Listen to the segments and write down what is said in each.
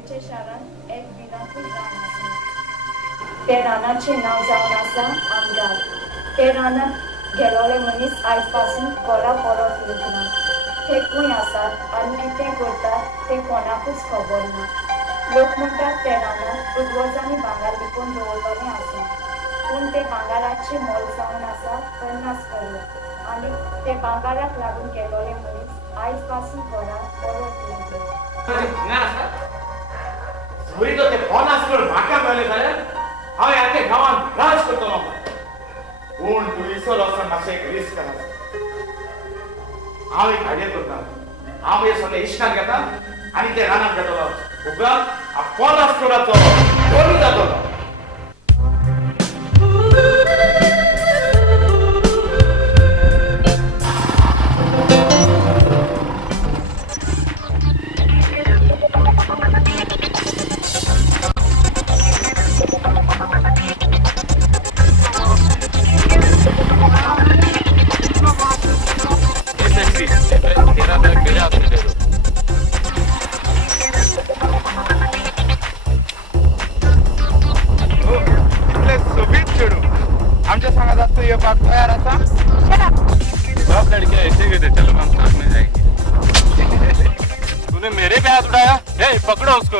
गोंयचे शारांत एक विनाकूल रान आसा. ते रानाचें नांव जावन आसा आमदार. ते रानांत गेलोले मनीस आयज पासून घरा परत येवंक ना. ते खंय आसात आनी कितें करतात तें कोणाकूच खबर ना. लोक म्हणटात ते रानांत पुर्वजांनी भांगर लिपोवन दवरलेलें आसा. पूण ते भांगाराचें मोल जावन आसा 50 करोड आनी ते भांगाराक लागून गेलोले मनीस आयज पासून घरा परत येवंक ना. झोरी तो ते 50 करोड म्हाका मेळ्ळे जाल्यार हांव ह्या गांवांत राज करतलो. पूण पुलिसो वचून मातशें एक रिस्क आसा. हांव एक आयडिया करता. हांव हे सगळे इश्टान घेता आनी ते रानांत घेतलो. उपरांत 50 करोडाचो चोरी जातलो. आमच्या संघात तो ये बात तयार असा. सब लड़कियां ऐसे गए थे, चलो हम साथ में जाएंगे. तूने मेरे पे हाथ उठाया. ए, पकड़ो उसको.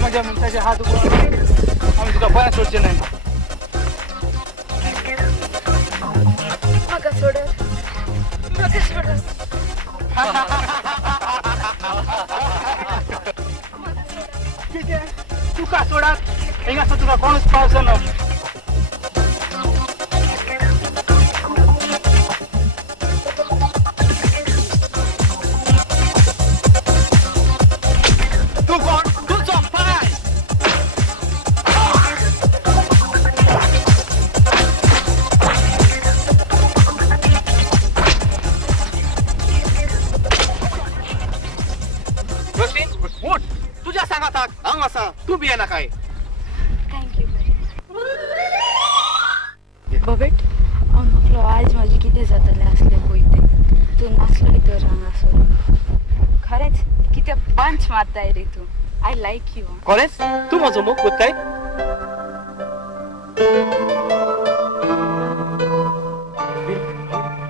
माझ्या म्हणताचे हात उघडून आम्ही तुला पाया सोडचे नाही. तू का सोडा असं तुला कोणच पावस ना. तू कोण तुझो पाय. उठ, तुझ्या सांगात हांव आसा. तू बी येना काय. थँक्यू. बबेट हांव नकलो आयज म्हाजे कितें जातलें आसलें पळय तूं नाचलो तर हांगासर. खरेंच कितें पंच मारताय रे तूं. I like you. खरेंच तू म्हजो मोग कोत्ताय.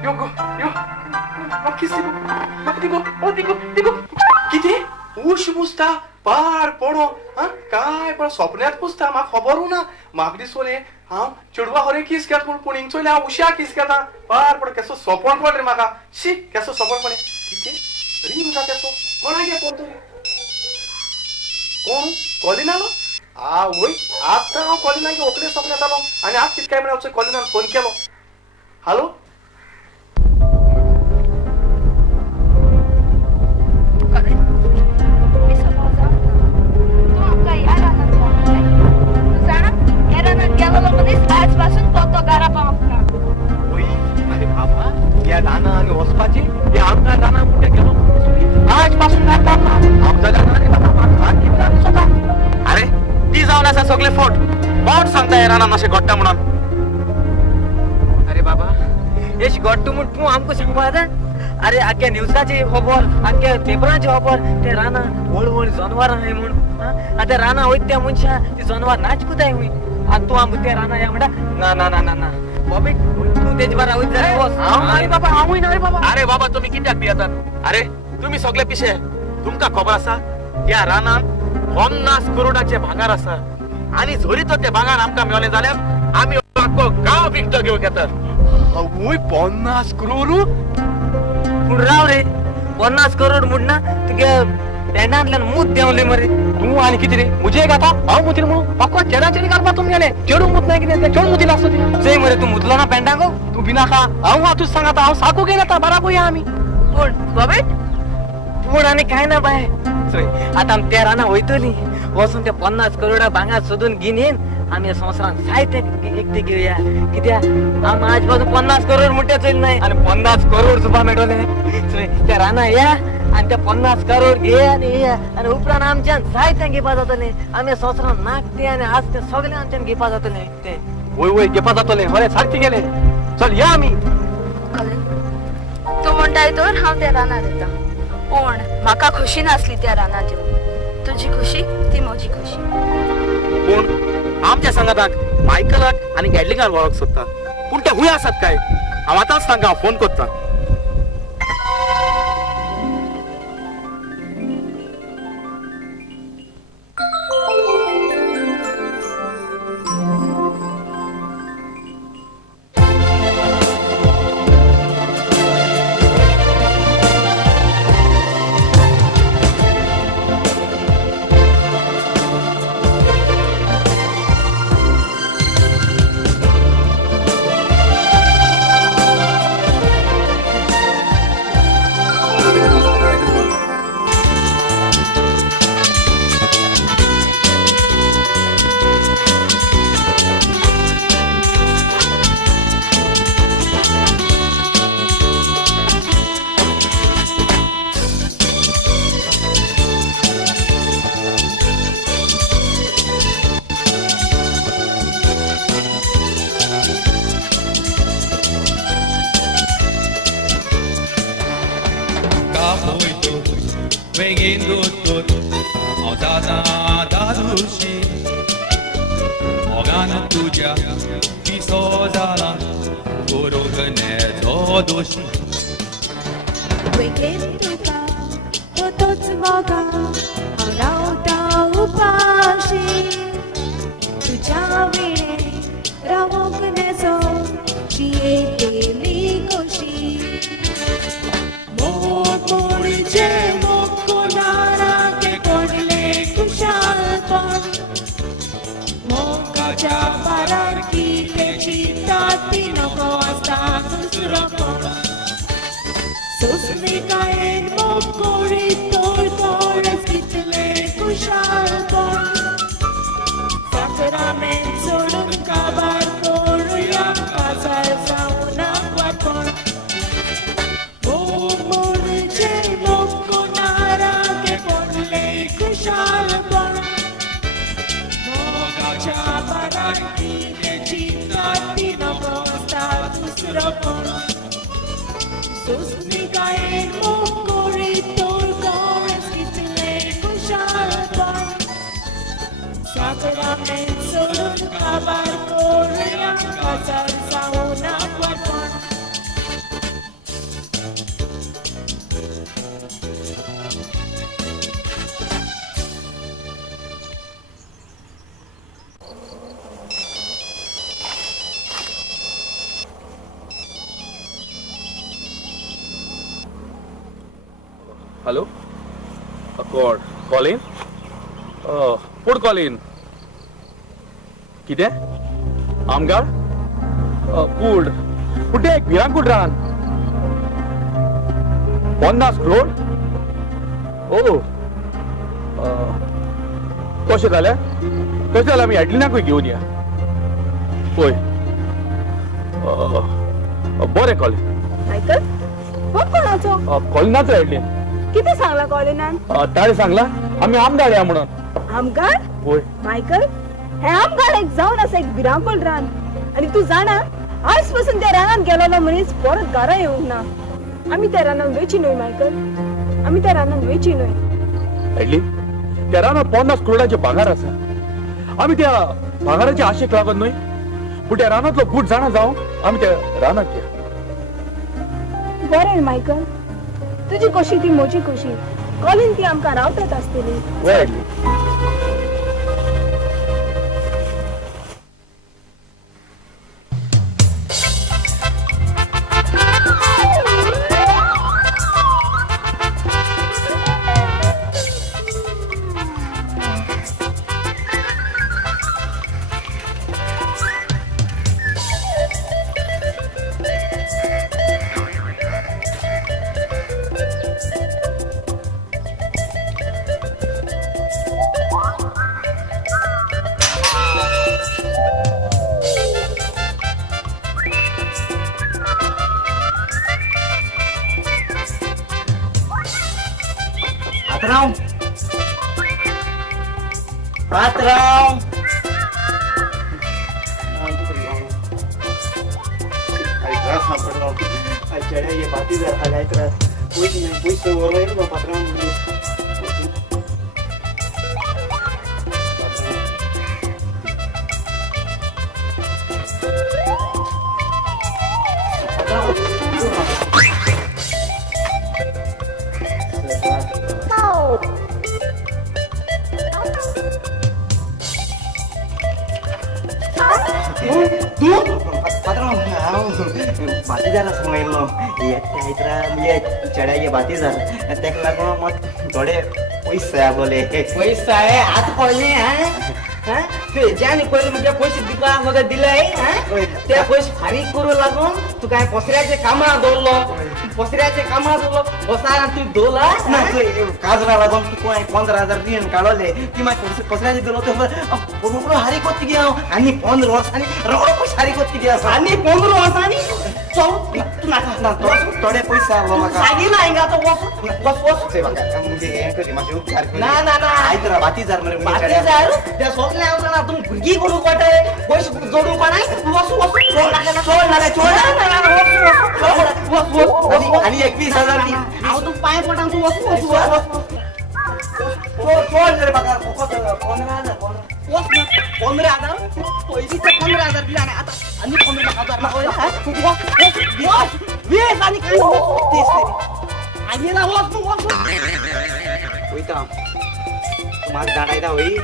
यो गो यो किस दिगो कितें उश मुसता पार पडो. काय पण स्वप्नात पुसता म्हाका खबर ना. म्हाका दिसोले हांव चेडवा खरें किस घेता पूण पुणींग चोयले हांव उशा किस घेता. पार पड केसो सोपण पड रे म्हाका. शी केसो सोपण पडे. कितें रिंग जाता तेसो कोणागे पडतो रे. कोण कॉलिनालो. वय आतां हांव कॉलिनागे ओकले सोपन येतालो आनी आज कितें काय म्हणून कॉलिनान फोन केलो. हॅलो या राना आणि वचपाची हे आमदार राना कुठे गेलो आजपासून अरे ती जाऊन असा सगळे फोट कोण सांगताय राना मातशें घडटा म्हणून. अरे बाबा येश घडटा म्हूण तूं आमकां सांगपा जाता. अरे आख्या न्यूजाची खबर आख्या पेपराची खबर ते राना व्हड व्हड जनवारां आहाय म्हूण. आतां राना वयता त्या मनशा ती जनवार नाच कुदाय हुई. आतां तूं आमकां त्या राना या म्हणटा ना ना ना ना ना. बॉबी तू तेज बारा वयता जाल्यार बस. हांव बाबा हांवूय ना रे बाबा. अरे बाबा तुम्ही कित्याक भियेतात. अरे तुम्ही सगळे पिशे. तुमकां खबर आसा त्या रानांत 50 करोडाचे भांगार आसा आनी जरी तर ते भांगार आमकां मेळ्ळे जाल्यार आमी आख्खो गांव विकतो घेवंक येतात. आवय 50 करोड. पूण राव रे 50 करोड म्हणना तुगे पेंडांतल्यान मूत देंवले मरे. तू आनी कितें रे मुजे गाता हांव मुतील म्हणून पाको चेडाचेडी घालपा तुमगेले चेडू मुत नाही कितें चेडू मुतील आसता ती. चय मरे तू मुतलो ना पेंडांको. तू बिना खा हांव हातूच सांगाता हांव साकू गेला आता बरा पळया आमी. पूण बाबेट पूण आनी काय ना बाय. चय आतां आमी त्या राना वयतली वचून ते 50 करोडा भांगार सोदून घेवन येन आमी ह्या संवसारान जायते एकटे घेवया. कित्याक आम आज बाजू 50 करोड म्हणटा चल नाही आणि 50 करोड सुद्धा मेळटले. चय त्या राना या आणि ते 50 करोड घे आणि आणि उपरांत आमच्या जायत्या घेपा जातले आम्ही संसारात नाकते आणि आज ते सगळे आमच्या घेपा जातले ते वय वय गेपा जातले हरे सारखे गेले चल या आम्ही तू म्हणताय तर हांव त्या रानात येता पण म्हाका खुशी नासली त्या रानात येऊन तुझी खुशी ती म्हजी खुशी पूण आमच्या संगाताक मायकलाक आणि गॅडलिंगार वळख सोदता पूण ते हुंय आसात काय हांव आतांच तांकां हांव फोन करता तुझ्या पिसो जाला कोरोगण्याचो दोशी वेगेन तुका तो तोच मोगा हांव रावता उपाशी तुझ्या वेळे रावोंक नेसो जियेली कोशी मोडचे मोकोनाराके कोडले कुशालपण मोगाच्या पारार कितेची ताती नको आसता दुसरो कोण सोसले कायेन मोकोळी तोड तोडच कितले कुशालपण साखरामेन सोडून काबार करूया काजार जाऊन वाटपण मोडचे मोकोनाराके कोडले कुशालपण मोगाच्या पारार कितेची ताती नको आसता दुसरो कोण सोसली कायेन मोकोळी तोड तोडच कितले कुशालपण साखरामेन सोडून काबार करूया काजार जाऊन वाटपण हॅलो कोण कॉलिन फूड कॉलिन कितें आमगार फूड कुठे एक भिरांकूट रान 50 करोड ओ कशें जालें तशें जाल्यार आमी एडलिनाकूय घेवन या पळय बरें कॉलिन मायकल हो कोणाचो कॉलिनाचो एडलीन किती सांगला कॉलिनान ताणे सांगला आम्ही आमदार या म्हणून आमगार होय मायकल हे आमगार एक जाऊन असा एक भिरांकूळ रान आणि तू जाणा आज पासून त्या रानात गेलेलो मनीस परत घरा येऊंक ना आम्ही त्या रानात वेचिनोय मायकल आम्ही त्या रानात वेचिनोय एडलीन त्या रानात 50 करोडाचे भांगार आसा आम्ही त्या भांगाराच्या आशेक लागत न्हय पूण त्या रानातलो गुट जाणा जावं आम्ही त्या रानात या बरें मायकल तुझी कशी ती म्हजी कशी कॉलिन ती आमकां रावतात आसतली वय एडलीन पात्रांव पात्रांव चढ़े ये बाती जर हलाय तर कोई नहीं कोई सो हो रहा है पात्रांव बातीदार समजलो चढाई बातीदार तेका लागून मग थोडे पैसे बोले पैसा आहे आज कोणी ज्याने पहिले म्हणजे पैसे दिका मग दिले त्या पैसे फारीक करू लागून तू काय पसऱ्याचे कामा दोललो पसऱ्याचे कामा दोललो बसा तू दोला काजरा लागून तू कोण 15,000 दिन काढले ती माझ्या पसऱ्याचे दिलो तर पूर्ण हारी कोती घ्या आणि 15 वर्षांनी रगडो पैसे हारी कोती घ्या आणि 15 वर्षांनी थोडे पैसा आलो म्हाका सांगितलं आहे का तो वस म्हणजे हे कधी माझे उपकार ना ना ना आयतरा बातीदार मरे बातीदार त्या सोचल्या होता ना तुम्ही भुगी करू कोटे पैसे जोडू पण आहे वस आणि 21,000 नी आव तू पाय पडा तू वस रे बघा 15,000 पैसे 15,000 दिला नाही आता आणि 15,000 वीस आणि काय आणि ना वस होईता तू माझ दाडायदा होई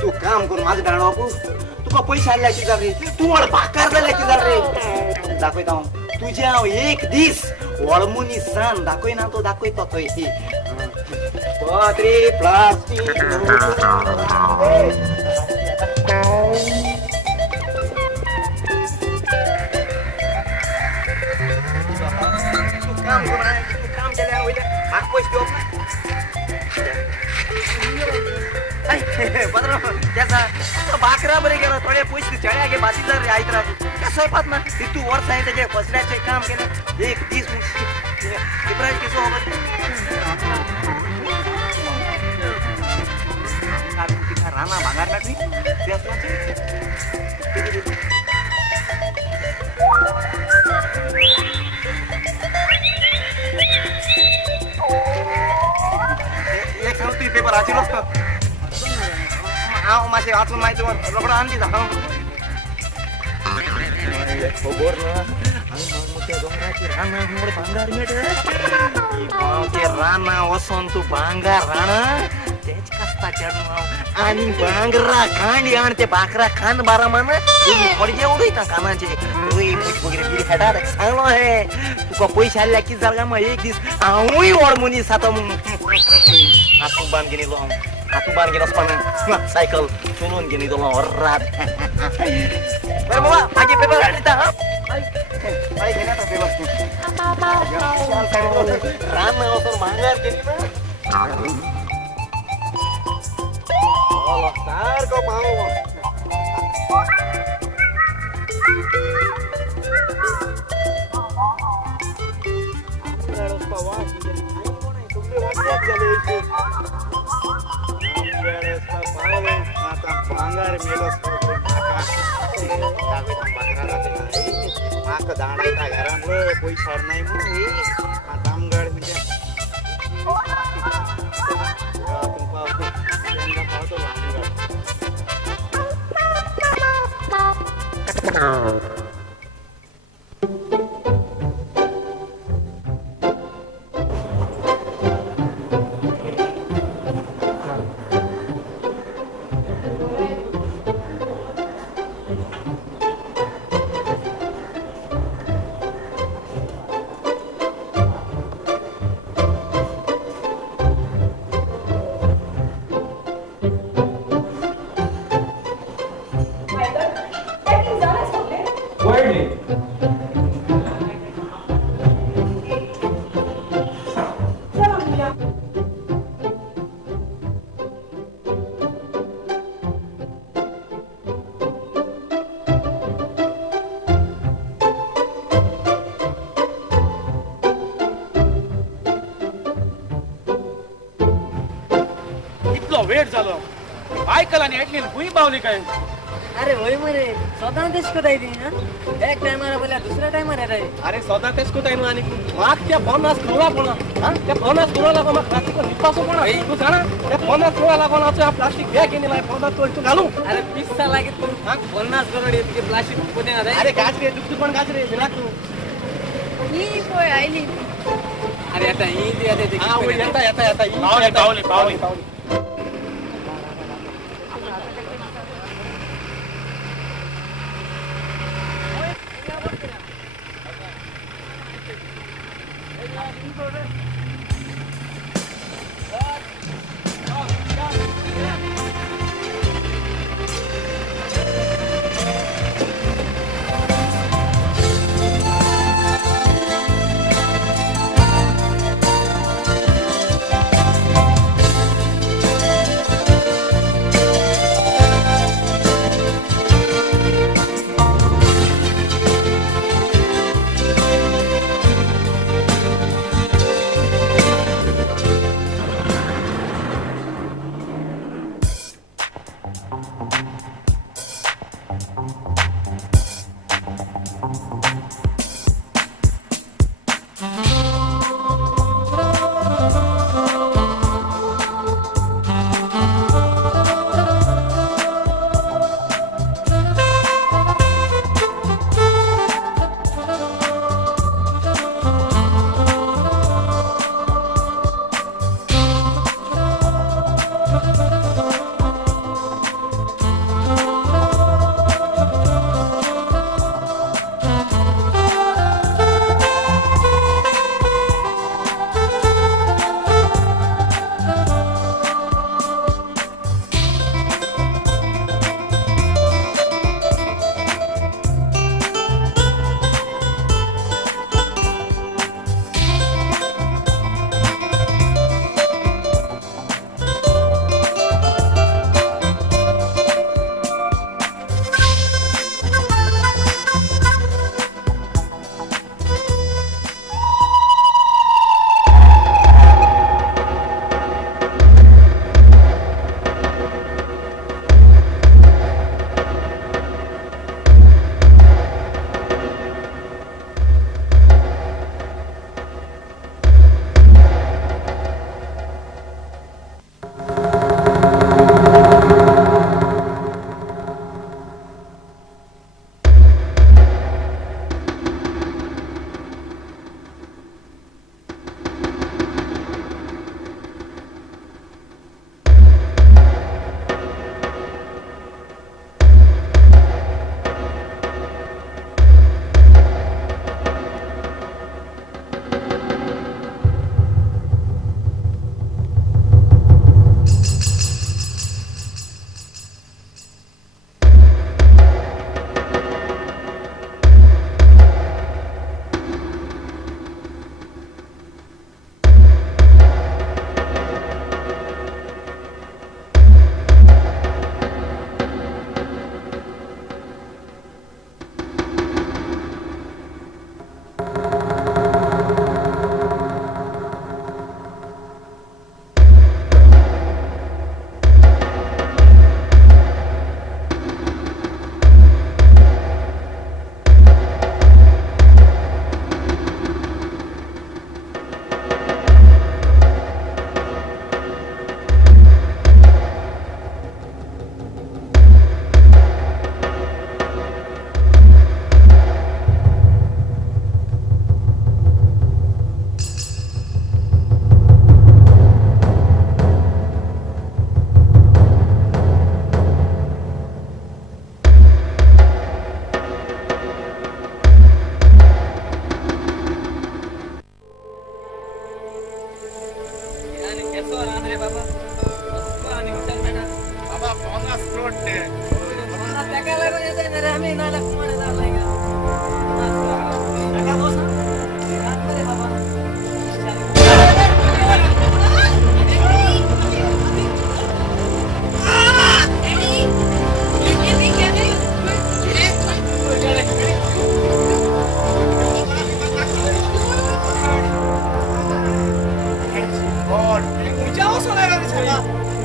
तू काम करून माझ दाडा बापू तुका पैसे आल्याची जा रे तू मला भाकर द्यायची जा रे दाखवता तुझ्या एक दिस वळमुनी सण दाखवय ना तो दाखवतो तो पत्रे प्लास्टिक काम केल्या होईल माग पैसे देऊ त्याचा बाकरा बरे गेला थोडे पैसे चढ्या गे बातीदार रे आयत राहते त्या स्वयंपाक ना तू वर सांगितलं त्याचे फसल्याचे काम केलं एक दिस डिफरंट केस राणा भागार लागली एक सांगतो पेपर वाचिलोस का मासे वाचून माहिती रगडा आणली जा खबर ना राणा वसन तू भांगार राणा तेच कस्ता चढून आणि भांगरा खांडी आणते बाकरा खान बारा मान पडजे उडू का कानाचे वगैरे हेडा सांगलो आहे तुका पैसे आल्या की जागा मग एक दिस आवई वडमुनी सात हातून बांध गेली लो हातून बांध गेलास पण सायकल चलवून गेली तो रात बरं बाबा माझे पेपर आणता राम वसून भांगार गेली ना सारखं पाहू भांगार मेलो माक दांडायचा घरांतलं पैशार नाही म्हणून आता आमगड म्हणजे तुझो वेट जालो आयकल आणि ऐकली हुई पावली काय अरे होय मरे स्वतः तेच कोताय ती एक टायमार बोल्या दुसऱ्या टायमार रे अरे सदा तेच कोताय आणि मागच्या 50 करोडा पण हा त्या 50 करोडा पण प्लास्टिक विपासो पण तू जाणा त्या 50 करोडा पण आपण प्लास्टिक बॅग केली नाही 50 करोड तू घालू अरे पिस्सा लागेल तू 50 करोड इतके प्लास्टिक कोणी अरे गाजरे दुसरी पण गाजरे बिना तू ही सोय आयली अरे आता ही ती आता ते हा येता पावली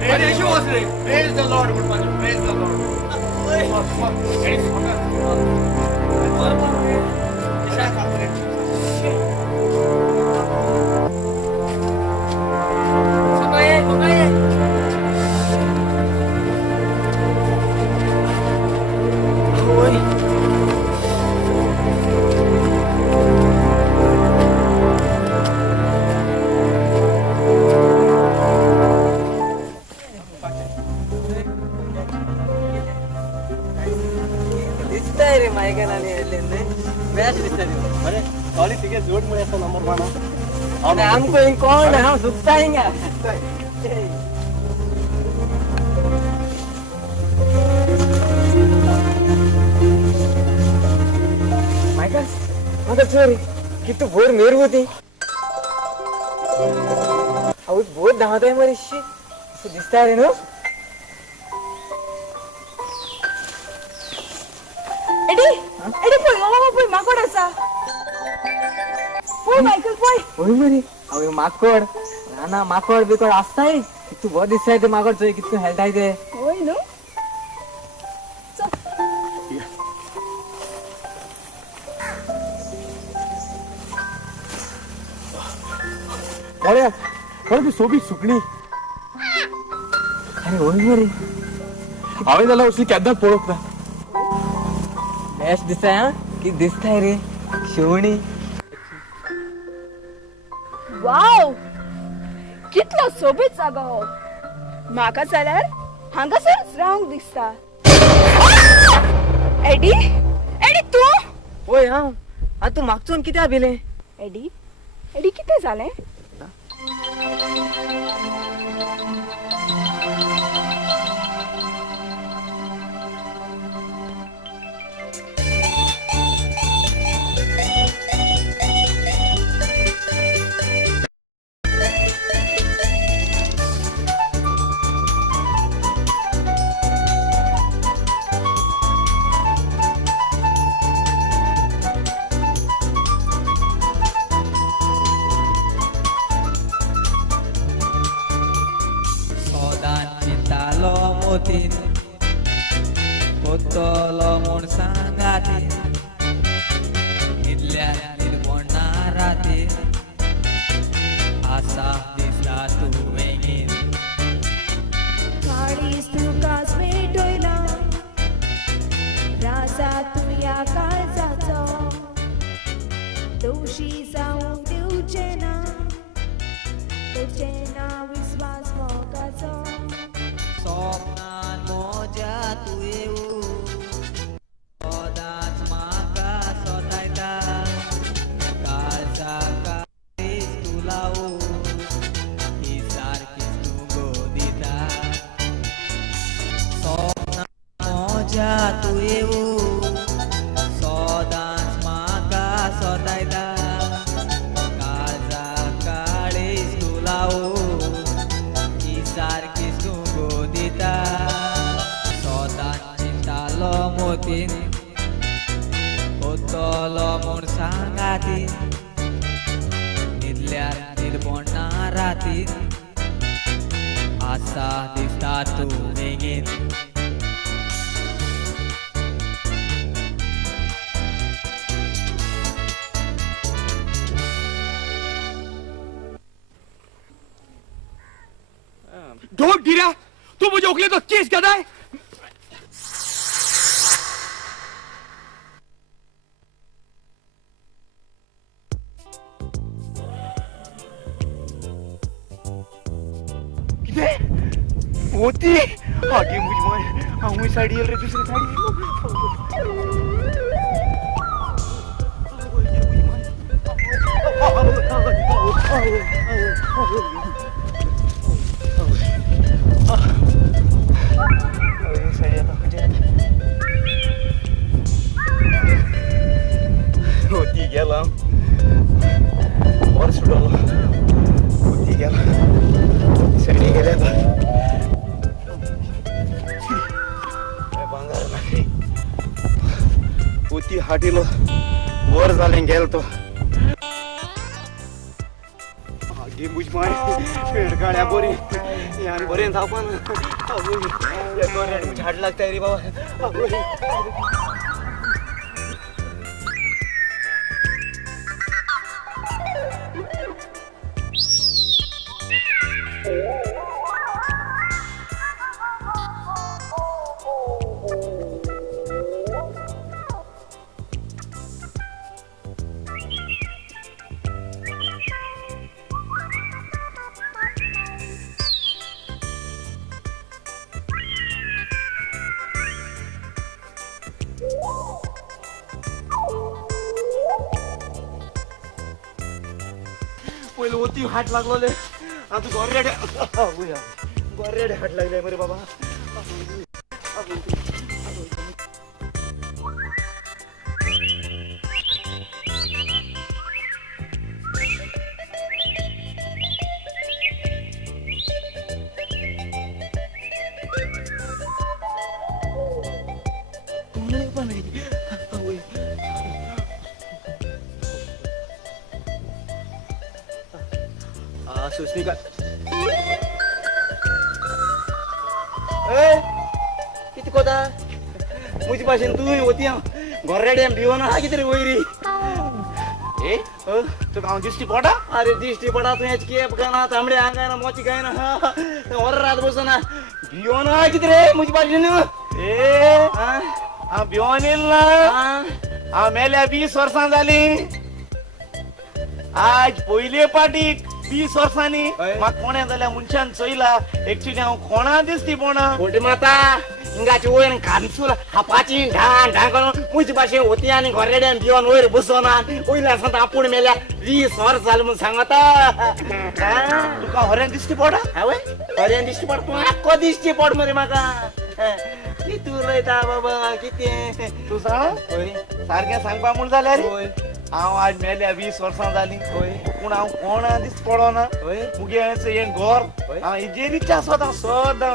Praise the Lord, म्हणपाचें. Praise the Lord. दिसताय रे मायकन आणि मॅच दिसताय अरे सॉरी तिके जोड मुळे असं नंबर माना अरे हमको इन कौन है हम सुताएंगे मायकल मग चोरी किती भोर मेर होती अहो बहुत धावत आहे मरे शी असं दिसताय रे नो एडी एडी पळय मामा पळय माकड आसा पळय मायकल पळय होय मरे अहो माकड ना माकड बिकड असताय किती बहुत दिसताय ते माकड चोय किती हेल्थाय ते होय न्हू अरे खरं ती सोबी सुकणी अरे होय मरे हांवें जाल्यार असली केन्नाच पळोवंक ना बेस्ट दिसताय हा किती दिसताय रे शेवणी वाव कितलो सोबीत जागो हो म्हाका जाल्यार हांगासरच रावंक दिसता एडी एडी तू होय हा आ तू मागचून कित्या भिले एडी एडी कितें जालें सोदान चिंतालो मोतीन पोतलो म्हूण सांगाती इतल्या निर्मोणा रातीर आसा दिसता तुवेंगेर काळीज तुकाच भेटयला रासा तुया काळजाचो दोशी जावंक दिवचें ना तुजें ना विस्वास मोगाचो स्वप्नान मोज्या तूं येवू सदांच म्हाका सोदायता काळजा काळीज तूं लावू ही सारकीच तूं गोदिता स्वप्नान मोज्या तूं येवू सदांच म्हाका सोदायता काळजा काळीज तूं लावू ही सारकीच तूं गोदिता सोदांच चिंतालो मोतीन पोतलो म्हूण सांगाती न्हिदल्यार निर्मोणा रातीर आसा दिसता तूं वेगीन डोंट गिऱ्या तू म्हजे उखलेचो केस घेताय कितें मोती आगे मुझ माय हांव सायडी येल रे दुसरी सायडी मोती गेला वर सुटलो मोती गेला सायडी गेले भांगार नाही मोती हाटिलो वर जालें गेल तो आगे मुझ पेट काळ्या बोरी यान बरें जावपा ना झाड लागताय रे बाबा पहिले होती हात लागले आता गोरेडे हात लागले मरे बाबा सुस्नी का किती कोता मुझी भाषेन तू होती घोरड्या भिवना हा किती रे वैरी ए तू गाव दिसती पडा अरे दिसती पडा तू याच केप गाना तांबडे अंगाना मोची गायना वर रात बसना भिवना हा किती रे मुझी भाषेन ए हा भिवनेल ना हा मेल्या 20 वर्षां झाली आज पहिले पाटीक 20 वर्षांनी मग कोण्या झाल्या मुंशान चोयला एक्चुअली हांव कोणा दिसती पोणा कोटी माता इंगाची वयर खानसूला हापाची ढाण ढाण करून मुजी भाषे होती आणि घोरेड्यान भिवन वयर बसोना ओयला सांगता आपूण मेल्या 20 वर्ष झालं म्हणून सांगता तुका हऱ्यान दिसती पडा हावय हऱ्यान दिसती पड तू आक्को दिसती पड मरे म्हाका किती उलयता बाबा किती तू सांग सारखें सांगपा म्हूण जाल्यार हांव आज मेल्या 20 वर्सां जालीं पूण हांव कोणा दिस पडोना मुगे हें घर हांव इजेरीच्या सदां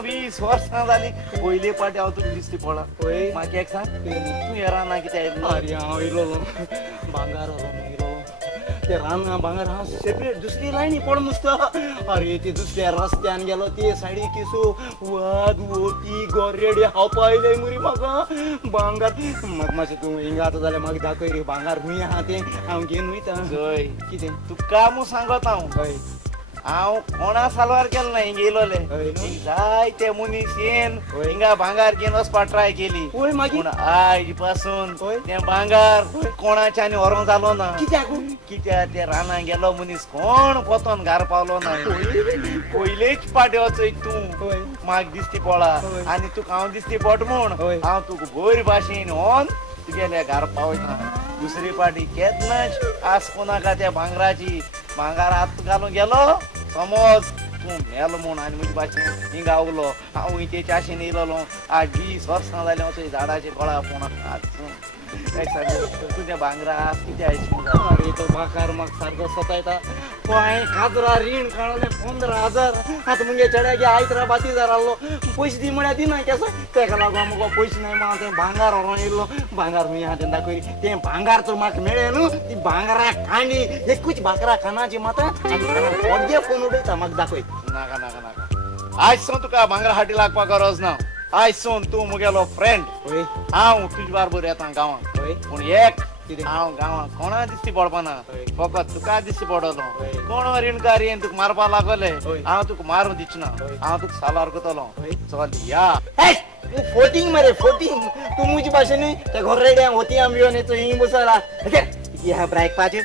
20 वर्सां जालीं पयले पाटी हांव तुका दिसती पडा म्हाका एक सांग तूं हे राना कितें आयलो अरे हांव येयलो भांगार ते रान भांगार हा सेपरेट दुसरी लायनी पड मस्त अरे ते दुसऱ्या रस्त्यान गेलो ते सायडी किसो वाद वोती गोरेडे हांव पायले मुरी म्हाका भांगार म्हाका मातशें तूं हिंगा आतां जाल्यार म्हाका दाखय रे भांगार खूंय आहा तें हांव घेवन वयता जय कितें तुका मू सांगत हांव कोणा सालवार केलो ना हिंगा येयलोले जायते मनीस येन हिंगा भांगार घेवन वचपा ट्राय केली पूण आयज पासून तें भांगार कोणाच्यानी व्हरोंक जालो ना कित्याक ते रानां गेलो मनीस कोण पोतोन घार पावलो ना पयलेच पाटी वचय तूं म्हाका दिसती पडा आनी तुका हांव दिसती पड म्हूण हांव तुका बरी भाशेन व्होन तुगेल्या घार पावयता दुसरी पाटी केन्नाच आस कोनाका त्या भांगराची भांगार हात घालून गेलो समज तूं मेलो म्हूण आनी म्हजे भाशेन हिंगा उगलो हांव तेच्या आशेन येयलोलो आज 20 वर्सां जालीं वचय झाडाचे कोळा पूण तुझ्या भांगरा किती अरे तो भाकार म्हाका सारको सतायता तो हांवें काजरा रीण काडले 15,000 आतां मुगे चेड्याक आयतरा 32,000 आहलो पयशे दी म्हळ्यार दिना केसो तेका लागून मुगो पयशे नाय म्हाका तें भांगार व्हरोन येयल्लो भांगार खूंय आहा तें दाखय तें भांगार तर म्हाका मेळ्ळें न्हू ती भांगरा कांडी एकूच भाकरा खानाची माता पडगे फोन उडयता म्हाका दाखय नाका नाका नाका आज सो तुका भांगरा हाटी लागपाक गरज ना आयज सोन तूं मुगेलो फ्रेंड हांव तुजे बारबर येता गांवांत पूण एक हांव गांवांत कोणा दिसती पडपाना फकत तुका दिसती पडलो कोण रिणकार येन तुका मारपा लागले हांव तुका मारूं दिचना हांव तुका सालार करतलो चल या फोटींग मरे फोटींग तूं मुजी भाशेन त्या घोरेड्या होती आमी येवन येतो हिंग बसला ह्या ब्रायक पाचे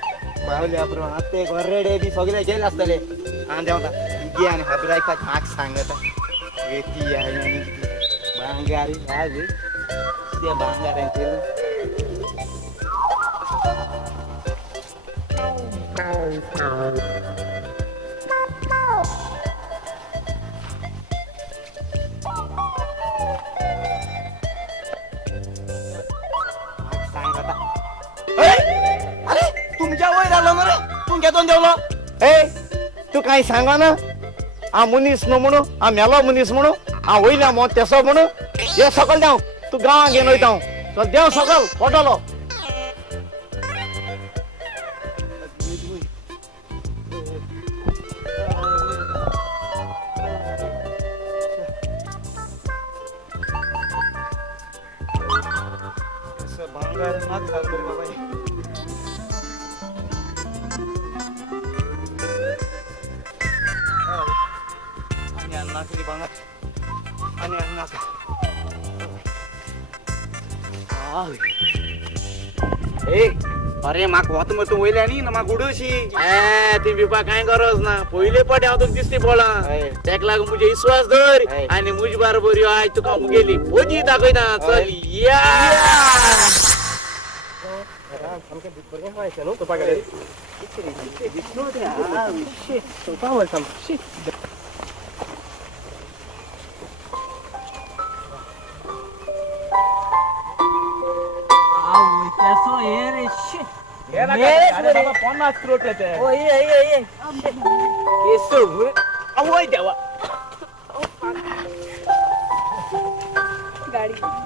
बावल्या पुरो आतां ते घोरेडे बी सगळे गेले आसतले हांव देंवता गे आनी ह्या ब्रायक पाच म्हाका सांगता येती आनी भांगारी आज त्या भांगारांचेर अरे तुमच्या वयर आलो मरे तू घेतून देवलो ए तू काही सांगा ना हा मनीस न्हू म्हणू हा मेलो मनीस म्हणू हा वयल्या मो तेसो म्हणू हे सकल देव तू गांवां घेवन वयता चल देव सकल पडलो अरे म्हाका वता मग तू वयल्यानी ना म्हाका उडोशी ती बिपा काय गरज ना पहिले पट हांव तुका दिसती बोला तेका लागून मुझे विश्वास धर आनी मुझ बरोबर यो आयज तुका मुगेली पोजी दाखयता चल या कसो हे रे shit. पन्नास करोड ओ ये केसो आवय देवा गाडी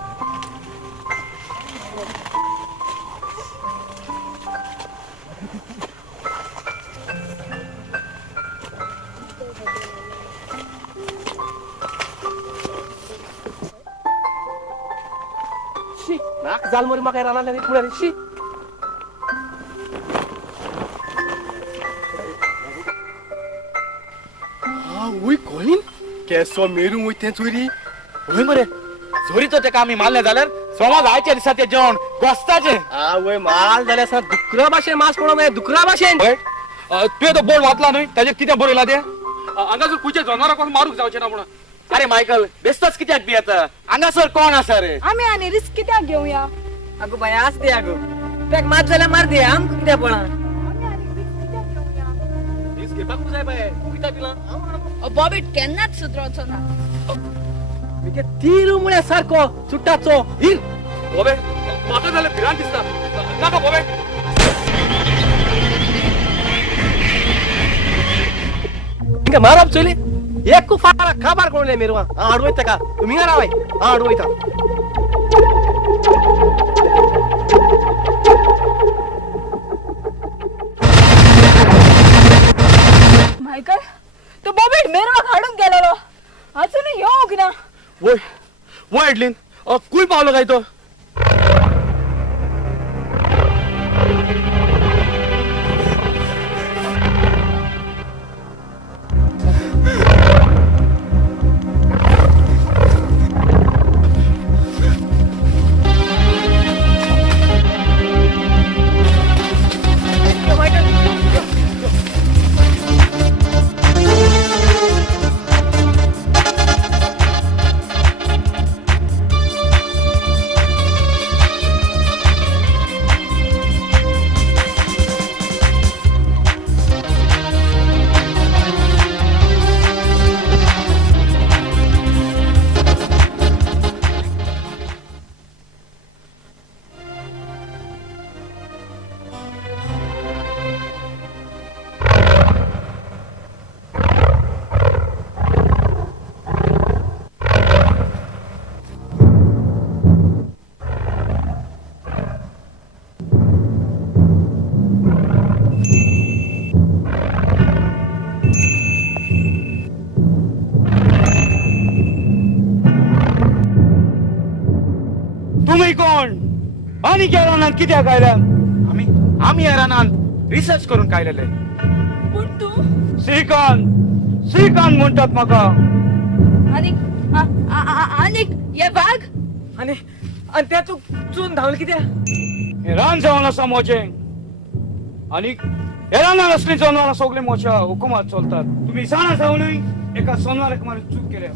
नाक जालमोरी म्हाका रानांतल्यान एक म्हणल्यार शी वय कोलीन केसो मेरू वय तें चोरी होय मरे चोरीचो तेका आमी मारले जाल्यार समज आयच्या दिसा ते जेवण गोस्ताचे वय माल जाल्यार सर दुकरा भाशेन मास पडो मागीर दुकरा भाशेन तुवें तो बोर्ड वाचला न्हय ताजेर कितें बरयला ते हांगासर खुंयच्या जनावरां कोण मारूंक जावचें ना म्हणून अरे मायकल बेस्तच कित्याक बी आता हांगासर कोण आसा रे आम्ही आणि रिस्क कित्याक घेऊया अगो बाय आस दे अगो पॅक मात जाल्यार मार दे आम कित्या पळा आम्ही आणि रिस्क कित्याक घेऊया रिस्क घेवपाक जाय बाय तूं कित्याक पिला बॉबीट केन्नाच सुधरवचो ना मिगे तीर म्हळ्यार सारको चुट्टाचो हिर बोबे म्हाका जाल्यार भिरांत दिसता नाका बोबे इंगा मारप चोयले एक फारा खबर कोणले मेरवा आडवयता का तुम्ही रावाय आडवयता मायकल तो बॉबीट मेरवाक हाडून गेलेलो अजून येऊक ना वय वय एडलीन खूंय पावलो काय तो तुम्ही कोण आणि त्या रानात कित्याक आयल्या आम्ही या रानात रिसर्च करून कायलेले पण तू श्रीकांत म्हणतात म्हाका आणि ये वाघ आणि आणि त्या तू चून धावल कित्या हे रान जावन आसा मोचे आणि हे रानात असली जनावरां सगळी मोच्या हुकुमात चलतात तुम्ही जाणा जावनूय एका जनावराक मारून चूक केल्या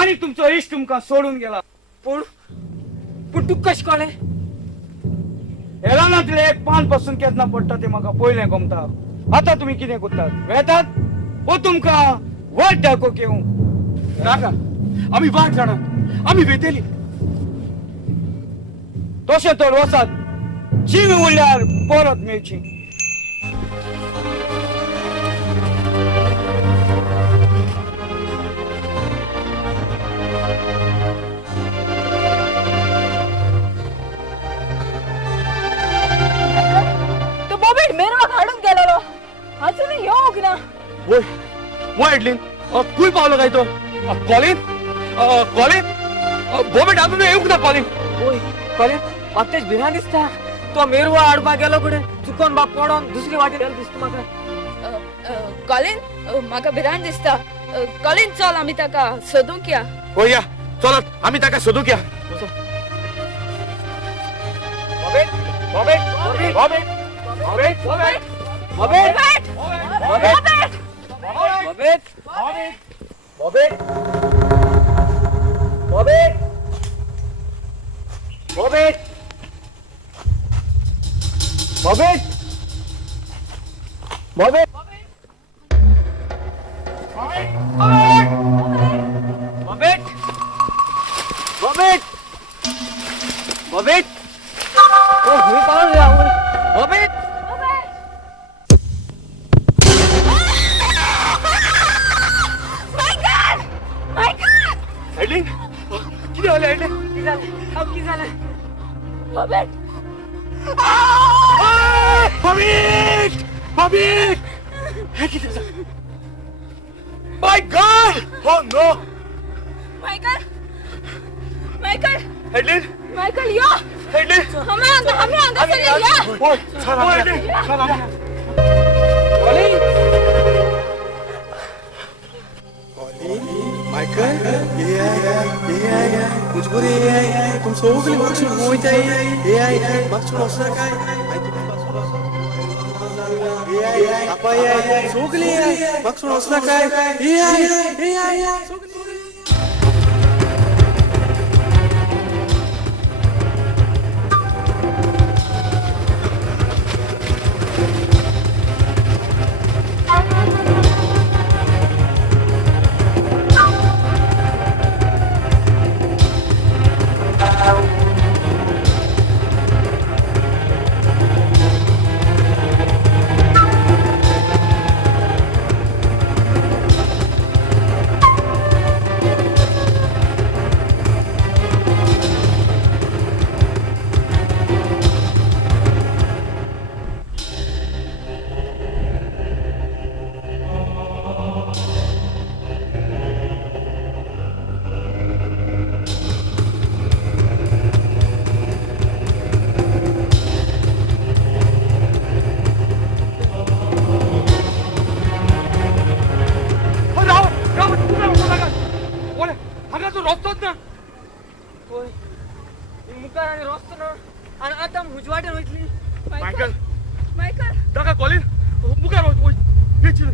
आणि तुमचो इश्ट तुमकां सोडून गेला पण पण तू कश कळ्ळें हे रानातले एक पान पासून केतना पडटा ते म्हाका पयलें गमता आता तुम्ही कितें करतात वेतात वो तुमकां वाट दाखोवक येवं नाका आमी वाट जाणा आमी वेतेली तशें तर वसात जीव उरल्यार परत मेळची तो बॉबीट मेरवाक हाडून गेलेलो अजून येऊक ना वय वय एडलीन खूंय पावलो काय तो कॉलीन कॉलीन बोबेट अजून येऊक ना कॉलीन ओय कळ्ळें तेच भिना दिसता तो मेरवा आडबा गेलो कडे चुकोन बाप पडून दुसरी वाटेर गेलो दिसता म्हाका कॉलिन म्हाका भिरांत दिसता कॉलिन चल आमी ताका सोदूंक या हो या चलत आम्ही ताका सोदूक या बॉबेट बॉबेट बॉबेट बॉबेट बॉबेट बॉबेट बॉबेट बॉबेट बॉबेट बॉबेट बॉबेट बॉबेट बॉबेट बॉबेट बॉबेट बॉबेट ओ हुई पाऊल या बॉबेट आयडीन किती झाले आयडीन की झालं बॉबेट पवित पवित हे किती झालं माय गॉड हो नो मायकल मायकल आयडीन मायकल यो आयडीन हमें अंदर से ले या हो चला आयडीन चला माइकल ये मजबूरी आहे तुम सगळे मागसून मोहित आहे हे मागसून असं काय आपा ये सगळे मागसून असं काय हे मुखार रस्तो ना आणि आता उजवाटेर वयतली मायकल मायकल ताका कॉलिन मुखार वच हे चिले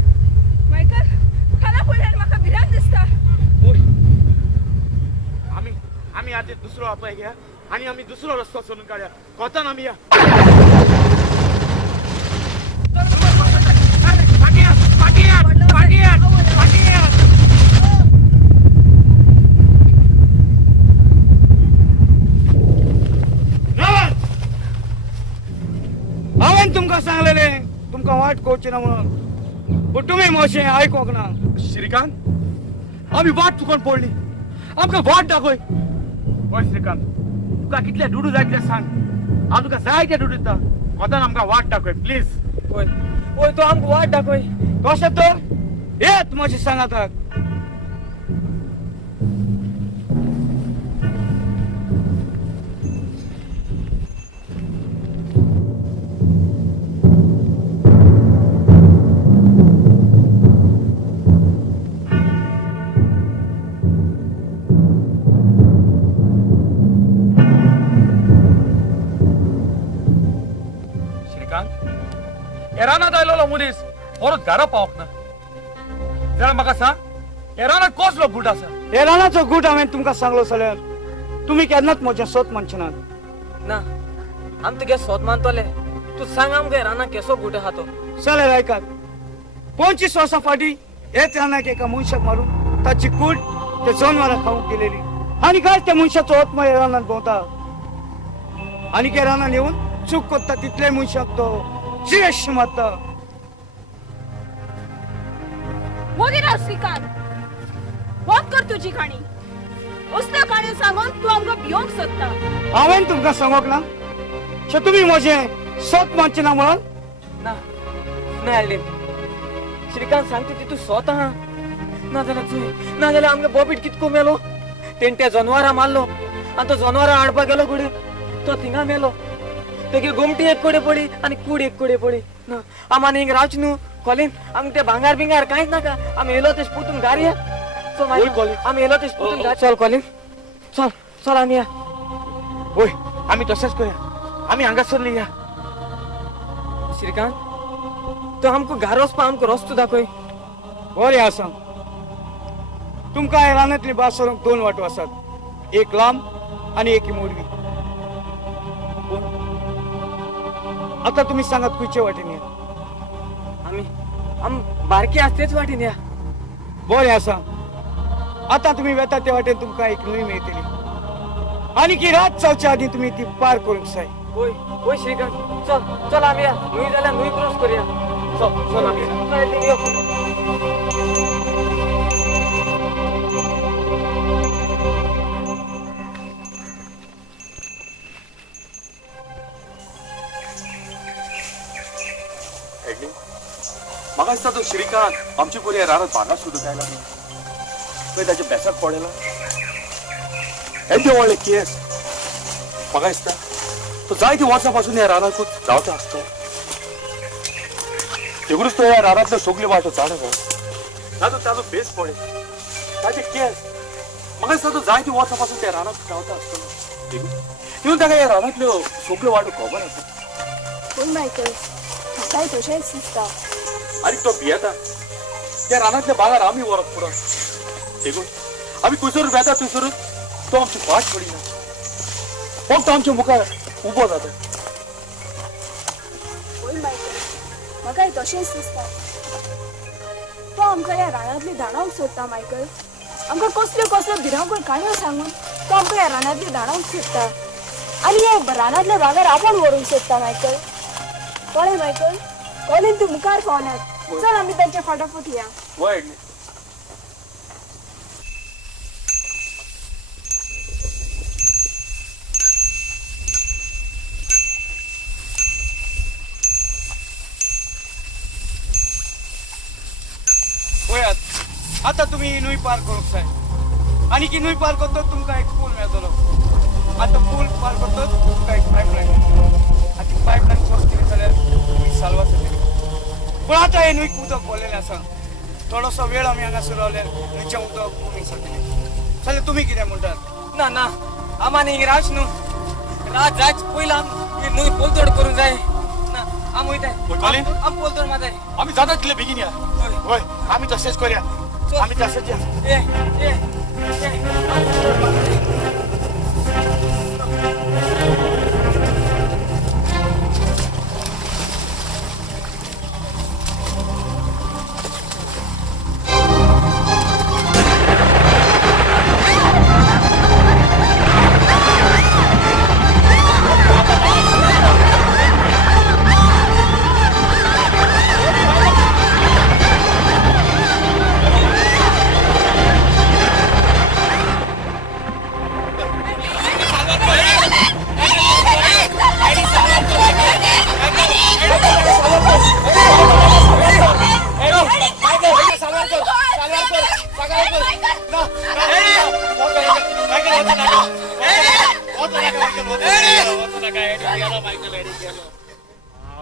मायकल खाना पडल्यार म्हाका भिरांत दिसता ओय आम्ही आधी दुसरो अपाय घ्या आणि आम्ही दुसरो रस्तो सोडून काढूया कोतान आम्ही या हांवें तुमकां सांगलेलें तुमकां वाट कोवची ना म्हणून पूण तुमी मोशें आयकोंक ना श्रीकांत आम्ही वाट चुकोन पडली आमकां वाट दाखय होय श्रीकांत तुका कितले डुडू जाय ते सांग हांव तुका जाय ते डुडू दिता कोतान आमकां वाट दाखय प्लीज ओय ओय तो आमकां वाट दाखय कशें तर येत म्हजे सांगाताक एरानात आयलोलो मनीस परत घरा पावक ना जाल्यार म्हाका सांग एरानात कसलो बूट आसा हे रानाचो गूट हांवें तुमकां सांगलो जाल्यार तुमी केन्नाच म्हजें सोत मानचेनात ना आम तुगे सोद मानतोले तू सांग आमगे राना केसो गुटे आहा तो जाल्यार आयकात 25 वर्सां फाटीं हेच रानाक एका मनशाक मारून ताची कूड ते जनावरां खावंक गेलेली आनी काय त्या मनशाचो आत्मा हे रानांत भोंवता आनी हे रानान येवन चूक करता तितले मनशाक तो श्रेष्ठ मारता मोगीराव श्रीकांत बंद कर तुजी काणी असल्यो काणयो सांगून तूं आमकां भिवंक सोदता हांवें तुमकां सांगोक ना शे तुमी म्हजें सोत मानचे ना म्हणून ना ना आले श्रीकांत सांगता ती तू सोत आहा नाजाल्यार आमगे बॉबीट कितको मेलो तेण त्या जनावरां मारलो आनी तो जनावरां हाडपाक गेलो कुडे तो थिंगा मेलो तेगे गोमटी एक कोडे पडी आणि कूड एक कोडे पडी ना आम्हाला इंग रावचनू कॉलिन आम ते भांगार बिंगार काहीच नका आम्ही एलो तेच पुतून गाडी चल बोल, कॉलिन. आम्ही एलो तेच पुतून गाडी चल कॉलिन चल चल आम्ही या होय आम्ही तसेच करूया आम्ही हांगासरली या श्रीकांत तो हमको घर वचपा हमको रस्तो दाखय बरें आसा तुमकां ह्या रानांतली भास सोडूंक 2 वाटो आसात एक लांब आनी एक मोडवी आता तुम्ही सांगात खंयचे वाटेन या आम्ही आम बारकी असतेच वाटेन या बरें आसा आता तुम्ही वेता त्या वाटेन तुमकां एक न्हंय मेळटली आनी की रात जावच्या आदी तुम्ही ती पार करूंक जाय होय होय श्रीकांत चल चल आम्ही या नुई जाल्यार नुई क्रॉस करूया चल चल आम्ही चल ते यो म्हाका दिसता तो श्रीकांत आमची पोरी रानात भांगर सोदूंक आयला न्ही खंय ताच्या बेसाक पडलेला येदे व्हडले केस म्हाका दिसता तो जायती वर्सां पासून ह्या रानांतूच रावता आसतो देखूनच तो ह्या रानांतलो सगळी वाटो जाणा ताजो ताजो बेस पळय ताजे केस म्हाका दिसता तो जायती वर्सां पासून त्या रानांत रावता आसतलो देखून ताका ह्या रानांतल्यो सगळ्यो वाटो खबर आसा पूण मायकल म्हाकाय तशेंच दिसता आनी तो भियेता त्या रानांतल्या बागार आमी व्हरत पुरो देखून आमी खंयसर वेता थंयसरूच तो आमची फाट पडिना फक्त आमच्या मुखार उबो जाता पूण मायकल म्हाकाय तशेंच दिसता तो आमकां ह्या रानांतली धाडावंक सोदता मायकल आमकां कसल्यो कसल्यो भिरांकूळ काणयो सांगून तो आमकां ह्या रानांतली धाडावंक सोदता आनी ह्या रानांतल्या भागार आपूण व्हरूंक सोदता मायकल कळ्ळें मायकल कॉलिन तूं मुखार पावनात चल आमी तांचे फाटाफट या वायड पळयात आता तुम्ही ही न्हंय पार करूंक जाय आनी की न्हंय पार करतत तुमकां एक पूल मेळटलो आता पूल पार करतत तुमकां एक पायपलायन आनी ती पायपलायन क्रॉस केली जाल्यार तुमी साल्वार जातली पूण आता हे न्हंयक उदक भरलेलें आसा थोडोसो वेळ आमी हांगासर रावल्यार न्हंयचें उदक कमी जातलें जाल्यार तुमी कितें म्हणटात ना ना आम्हाला इंग रावच न्हू रात जायच पयला आम नुई पोलतोड करूंक जाय ना आम वयताय कॉलिन? आम पोलतोड माताय आम्ही जाता तितले बेगीन या होय आम्ही तसेच करूया आम्ही तसेच या ए ए ए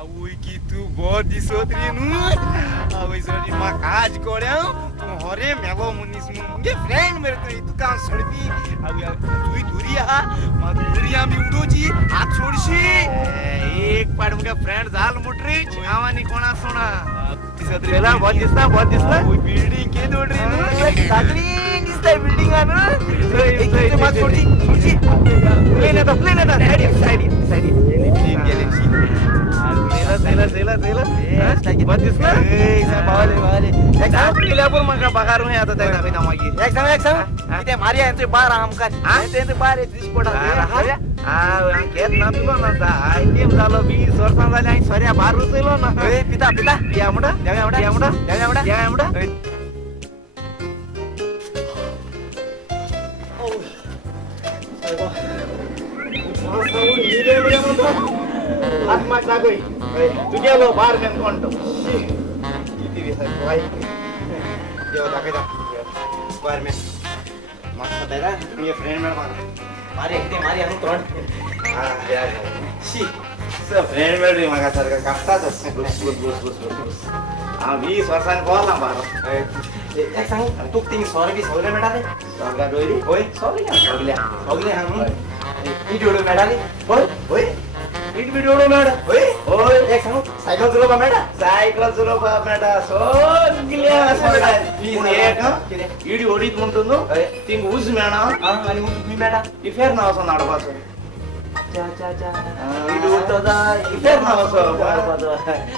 आवय की तू बरो दिसत रे न्हू आवय सोडी म्हाका आज कळ्या तू हरे मेलो मनीस न्हू म्हणजे फ्रेंड मेळटली तुका सोडपी आवय तुय दुरी आहा म्हाका दुरी आमी उडोवची हात सोडशी एक पाड मुगे फ्रेंड जाल मुटरी आवानी कोणा सोना दिसत रे बहुत दिसला बिल्डिंग के दोड रे न्हू सागरी दिसता बिल्डिंग आ न्हू एक मात सोडची प्लेन आता साइड गॅलेक्सी बहुत दिसला केल्यापूर म्हाका पगार नाही आता त्या धाबेना मागीर कितें मारया ते बार आमकां ते बार एक दीस पडा घेत ना तुलो ना आयटेम जालो 20 वर्सां जाली हांवें सोऱ्या बार रुचयलो ना पिता या म्हणा आत्मा टाकय तुगेलो बार मेन कोणतो किती दिसा भाई देव दाखयता बार मेन मस्त तेरा तुझे फ्रेंड मेळ म्हाका मारी एकटे मारी आणि तोंड शी फ्रेंड मेळ्ळी म्हाका सारका कापताच बस हांव 20 वर्सांनी कोला बारो एक सांग तू तिंग सॉरी बी सगळे मेळाले सगळ्या डोयरी होय सॉरी सगळ्या सगळे हां इट एवढं मेळाले होय होय इट व्हिडिओ मेळ होय होय एक सांग सायकल चलवपा मेळा सायकल चलोवपा मेळटा सगळ्या प्लीज एक इडी ओडीत म्हणतो न्हू थिंग उज मेळना आणि मग मी मेळा इफेर नाव असो नाडपाचो चा चा चा इडी उरतो जा इफेर नाव असो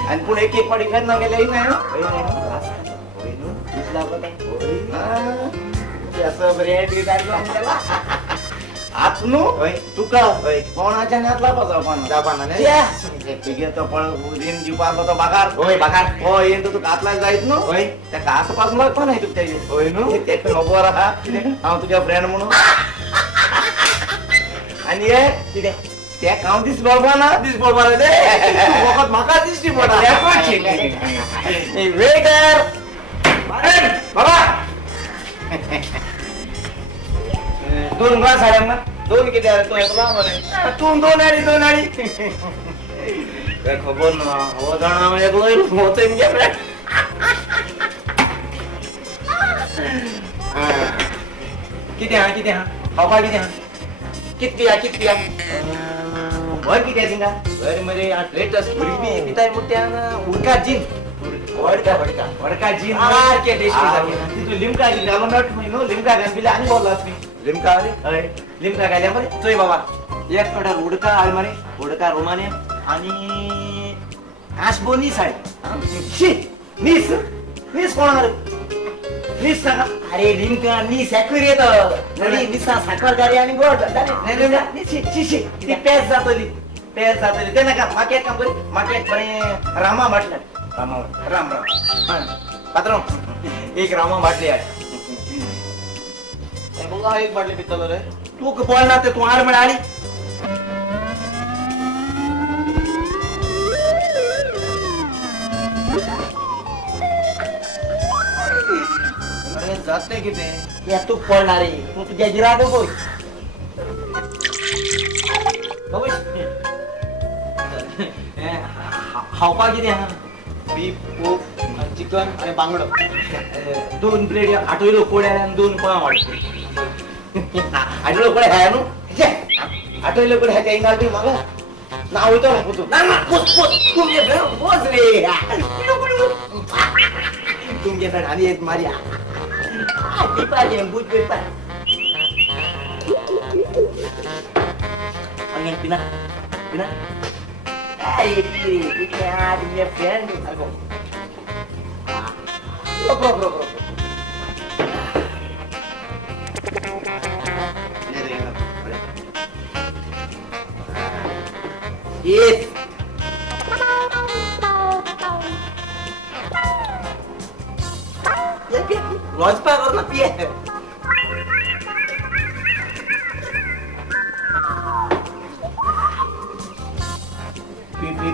आणि पुढे एक पाडी फेर ना गेले नाही होय नु दिसला असं ब्रेड विचारला आत नु तुका कोणाच्या नातला पाजा पण जापाना ने तिगे तो पण उदीन जीवालो तो बागार होय बागार हो येन तो कातला जायत नु होय त्या कास पासून पण आहे तुका त्याचे होय नु ते खबर राहा हांव तुझ्या फ्रेंड म्हणून आणि ये किते त्या काव दिस बरोबर ना दिस बोलवा रे वखत म्हाका दिसती पडा ए वेटर बाबा दोन ग्लास आहे मग दोन किती आले तो एकला म्हणे तू दोन आडी काय खबर ना हो जाणा म्हणजे एकलो होते मी फ्रेंड किती हा बाबा किती हा किती वर किती आहे तिंगा वर मध्ये लेटेस्ट पूर्वी पिताय मोठ्या उडका जिन वडका जिन आ, के टेस्टी झाली तिथं लिमका घालून नट महिनो लिमका घालून आणि बोललास मी लिमका आले लिमका गायल्यामध्ये चोय बाबा एक कडा उडका आलमारी उडका रोमाने आणि आशबोनी साडी शी नीस कोण नीस सांगा अरे लिमका नी साखर येत नडी निसा साखर गाडी आणि गोड नाही ती पेस जातली ते नका मार्केट काम करी मार्केट बरे रामा म्हटलं राम पात्र एक रामा बाटली आहे बोला एक बाटली पितलो रे तू बोलणार ते तू आड म्हण आली अरे जाते किती या तू पळणारे तू तुझ्या जिरा दे बोल हावपा किती हा बीफ पोप चिकन आणि बांगडो दोन प्लेट आठवलो कोड्या आणि दोन पळा वाटते आठवलो कोड्या खाया नु आठवलो कोड्या ह्याच्या इंगाल मला नाव होतो ना पुतू तुमचे बोस रे तुमचे फ्रेंड आणि एक मारिया दीपाचे बुज पेपर आणि पिना पिना ay pinya dia friend aku bro yes ya pia launch pa karena pia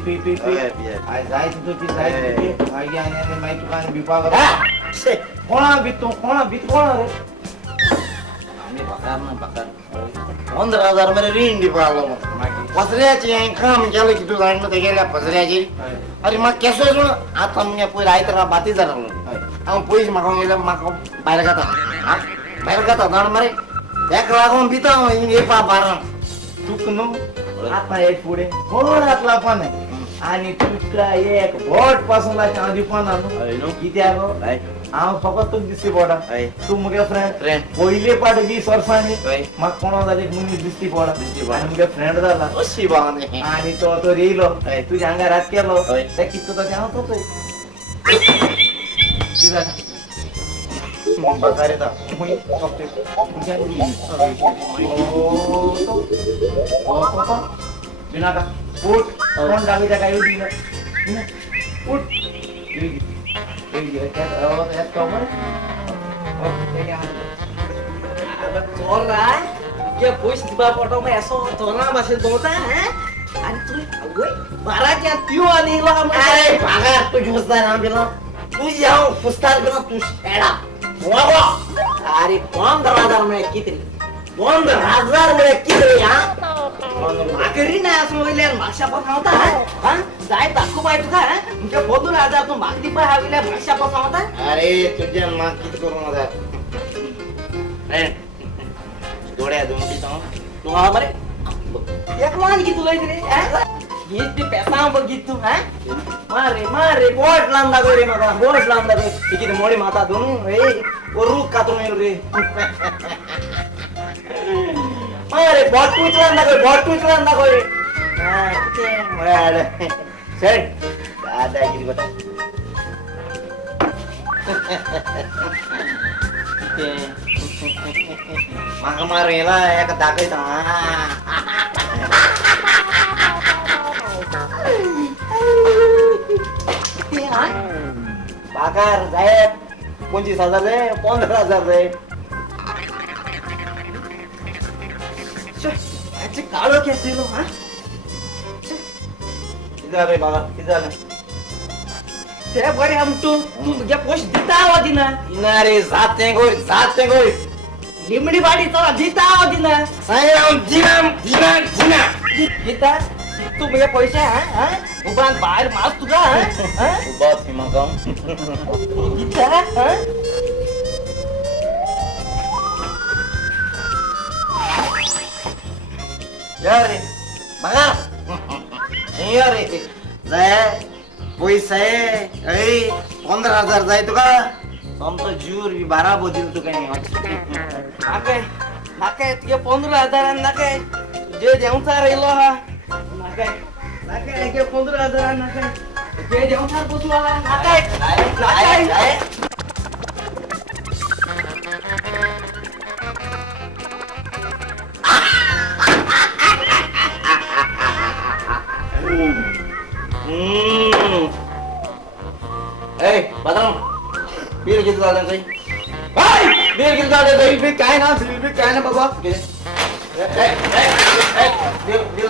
P आज जाय तिथं ती जाय तिथे आई आणि माहिती दुकान विभाग कोणा बीत कोणा रे आम्ही पकार 15,000 मध्ये ऋण दिपालो पसऱ्याची काम केलं की तू जाणं ते गेल्या पसऱ्याची अरे मग केसो जो आता मग पहिले आई तर बाती जाणार आम्ही पैसे मागून गेलं मागून बाहेर गाता जाण मरे एक लागून पिता हे पा बारा चुकनो आता एक पुढे कोण आपला पण आहे आणि तुका एक बोट पासून चांदी पण आणू किती आहे गो हांव फकत तुका दिसती पडा तू मुगे फ्रेंड पहिले पाट 20 वर्सांनी म्हाका कोणा जाली मनीस दिसती पडा आणि मुगे फ्रेंड जाला अशी बाने आणि तो रेलो तुझ्या आंगारात केलो त्या कितको तो हांव तो बघारे ता मुई फक्त बिना का उठ कोण डावी त्या काय उठी उठ चोर रहा ये पुष दिबा फोटो में ऐसा चोरना बसे दोता है आणि तू ओय बाराच्या त्यो आणि ला अरे भागा तू घुसता ना बिना तू जाऊ पुस्तार बिना तू एडा वावा अरे 15,000 में कितनी 15,000 म्हळ्यार कितें हा मागरी नाही असं वयल्यान म्हापशा पसावता हा जाय दाखोवपाय तुका म्हणजे 15,000 तू म्हाका दिवपाय हा वयल्यार म्हापशा पसावता अरे तुझ्या माग किती करू नका डोळ्या दोन तू हा बरे एक मान की तुला रे हे ते पैसा बघित तू हा मारे बोट लांदा गो रे मगा बोट लांदा गो किती मोडी माता दोन ए ओरू कातरून रे मारे बोट टूच लांदा गो रे सेट दादागिरी बता मागा मारेला एक दाखयता पगार जाय 25,000 जाय 15,000 जाय याचे काळो केस दिलो हा किती झालंय बाबा किती झालं ते बरे आम तू तुझ्या पोस्ट दिता आवा दिना इनारे जाते गोय लिमडी बाडी चला दिता आवा दिना सायराम दिना दिता तू म्हणजे पैसे हा उभान बाहेर मास तुझा हा उभा थी मग दिता हा या रे बघा या रे जाय पैसा आहे 15,000 जाय तुका आमचा जीवर बी 12 बोधील तुका नाही नाकाय तुगे 15,000 नाकाय जे देवचार येलो हा नाकाय 15,000 नाकाय जे देवचार बसलो हा नाकाय ए बदराम बिल किती झालं काही बिल किती झालं काही बिल काय ना बाबा बिल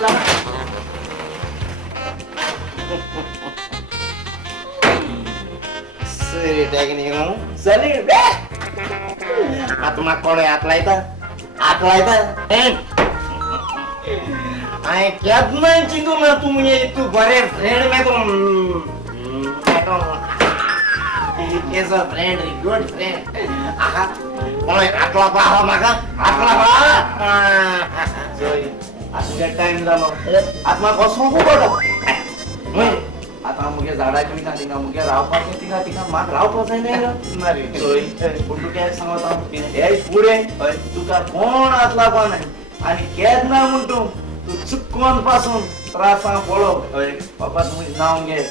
लावा सरी टेक्निक चली आत्मा कोण आहे आतला येतात आय क्यात नाही चिंतू ना तुम्ही तू बरे फ्रेंड में is a friend, good friend. Aha, कोण आतला पाहा मागा आतला पाहा जोई आता टाइम झालो आत्मा कसं खूप बडा आता मुगे झाडा कमी खाती ना मुगे राव पास तिका तिका माग राव पास नाही नारी जोई पुढू काय सांगता हे पुढे तुका कोण आतला पण नाही आणि केद ना म्हणतो तू चुकून पासून त्रासा पळो बाबा तुम्ही नाव घे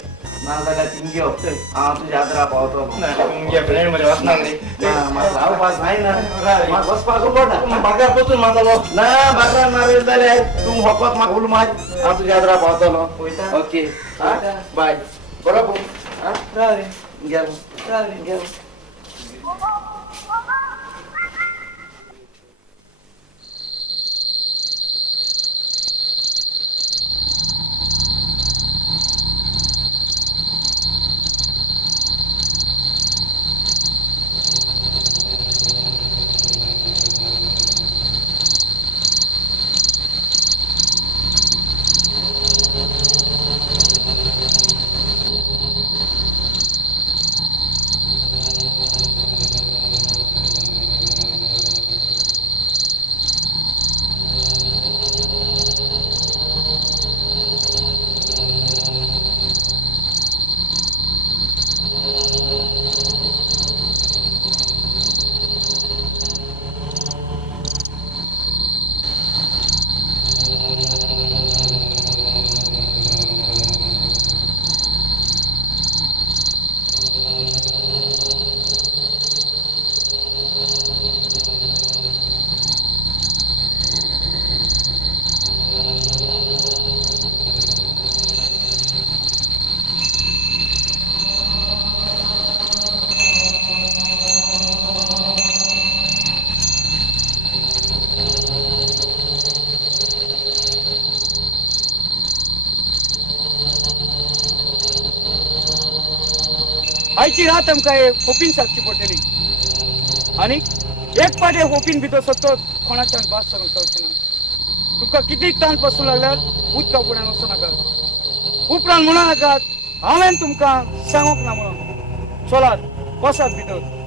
ना जाल्यार तिंगे हांव तुज्या आदरा पावतो तुमगे फ्रेंड मध्ये वचना रे म्हाका राव पास नाही ना म्हाका वचपाक पडटा बागार पसून म्हाजो ना बागार मारेल जाल्यार तूं फकत म्हाका उल मार हांव तुज्या आदरा पावतलो ओके बाय बरोबर राव रे गेलो आयची रात आमकां एक होपीन सागची पडटली आणि एक पाटे होपीन भितर सतत कोणाच्यान भास सोडूंक चलचें ना तुका किती ताण पासून लागल्यार उदका फुड्यान वचूं नाकात उपरांत म्हणू नाकात हांवें तुमकां सांगूंक ना म्हणून चलात बसात भितर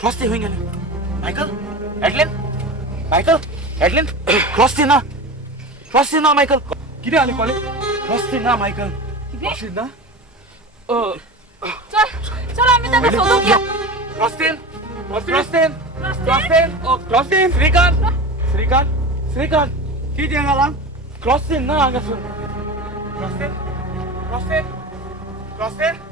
क्रॉस होईंगे Michael Adeline Michael Adeline cross ना माइकल कितें जालें कॉलेज क्रॉस ना माइकल क्रॉस ना चल चल आम्ही ताका सोदूंक या क्रॉस्टिन श्रीकांत कितें जालां क्रॉस्टिन ना हांगासून क्रॉस्टिन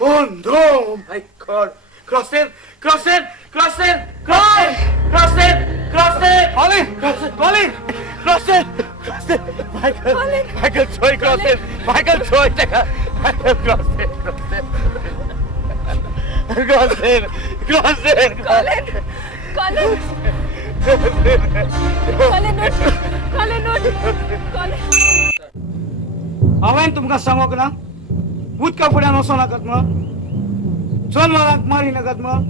Oh no! My God! Crossing! Colin! Crossing! Michael, sorry, crossing! Michael, sorry, Michael, crossing! हांवें तुमकां सांगोक ना उदका फुड्यान वचों नाकात म्हण जनावरांक मारी नाकात म्हण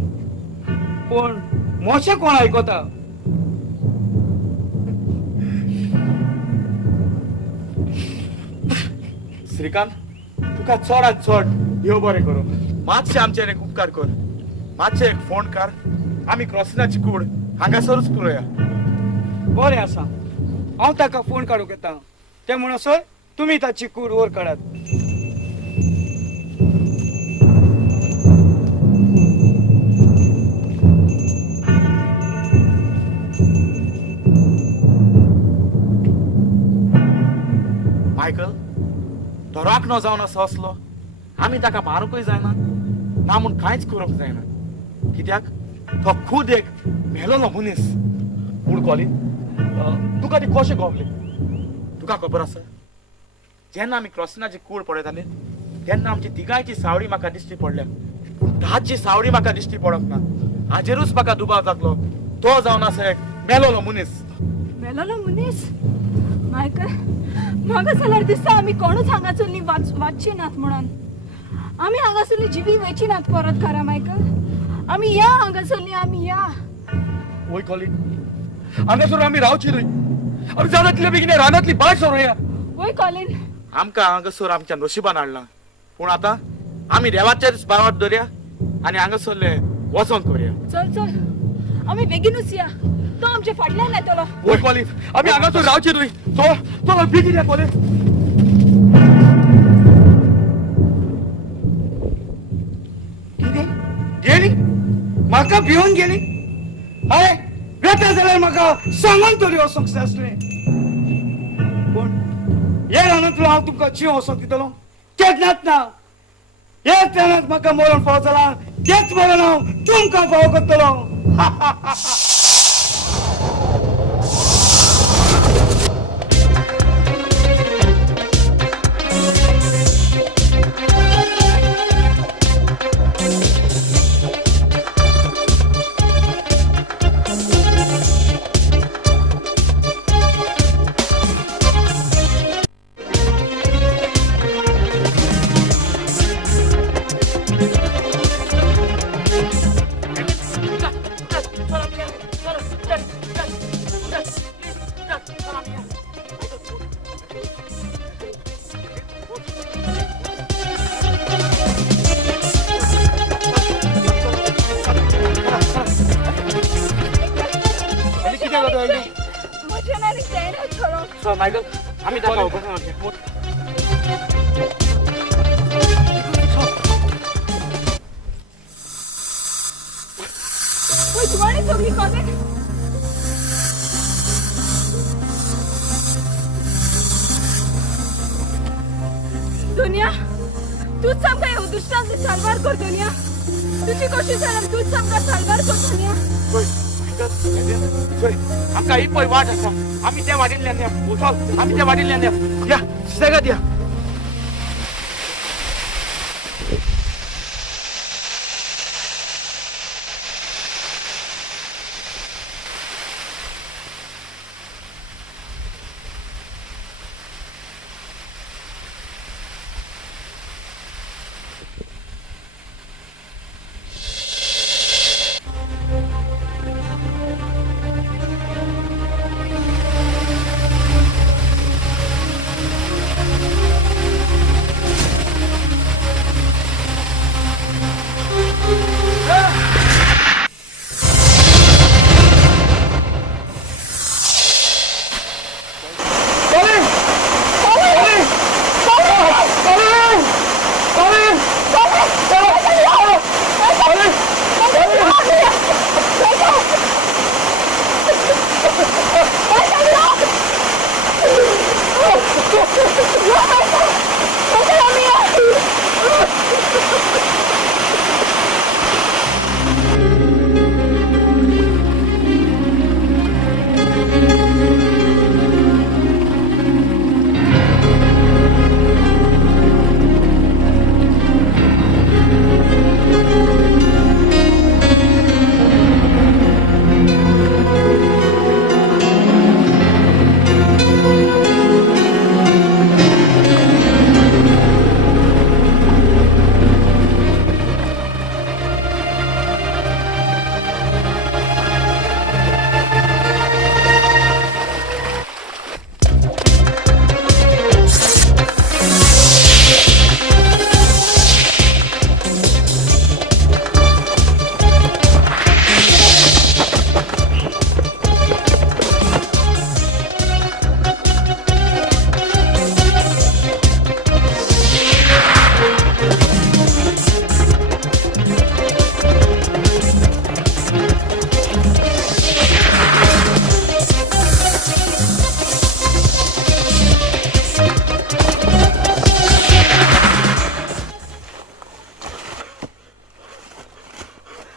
पूण मोशें कोण आयकता श्रीकांत तुका चडांत चड देव बरें करूं मातशें आमचेर एक उपकार कर मातशें एक फोन कर आमी क्रॉसिनाची कूड हांगासरूच करूया बरें आसा हांव ताका फोन काडूंक येता ते म्हणसर तुमी ताची कूड वर काडात मायकल तो राखणो जावन असो असलो आमी ताका मारूंकय जायना ना म्हूण कांयच करूंक जायना कित्याक तो खूद एक मेलोलो मनीस पूण कॉलिन तुका ती कशें गोवली तुका खबर आसा जेन्ना आमी क्रॉसिनाची कूड पळयताले तेन्ना आमची तिगांयची सावळी म्हाका दिश्टी पडल्या धाची सावडी म्हाका दिश्टी पडोंक ना हाजेरूच म्हाका दुबाव जातलो तो जावन आसा एक मेलोलो मनीस मेलोलो मनीस मायकल म्हाका जाल्यार दिसता आमी कोणूच हांगासरली वाचची नात म्हणून आमी हांगासरली जिवी वेची नात परत खरा मायकल आमी या हांगासरली आमी या वय कॉलिन हांगासर आमी रावची न्हय आमी जाता तितले बेगीन रानांतली भायर सरोया वय कॉलिन आमकां हांगासर आमच्या नशिबान हाडला पूण आतां आमी देवाच्याच भावात दवरया आनी हांगासरले वचोन करुया चल चल आमी बेगीनूच या तो आमच्या फाटल्यान येतलो वय कॉलिन आमी हांगासर रावची न्हय चल बेगीन या कॉलिन गेली म्हाका भिवून गेली हय वेता जाल्यार म्हाका सांगून तरी वचोंक जाय आसलें पूण हे रानांतलो हांव तुमकां जीव वचोंक दितलो केन्नाच ना हे तेन्नाच म्हाका मरण फाव जाला तेच मरण हांव तुमकां फाव करतलो म्हज्या नानीक जायना चलो मायकल आमी ताका वय तुम्हारी सगळी कॉलेज दुनिया तूच आमकां ह्या उद्दिष्टांतली सालवार कर दुनिया तुजी कशी जाल्यार तूच आमकां सालवार कर दुनिया आमकां ही पळय वाट आसा आमी त्या वाटेंतल्यान या चल आमी त्या वाटेंतल्यान या सुसेगाद या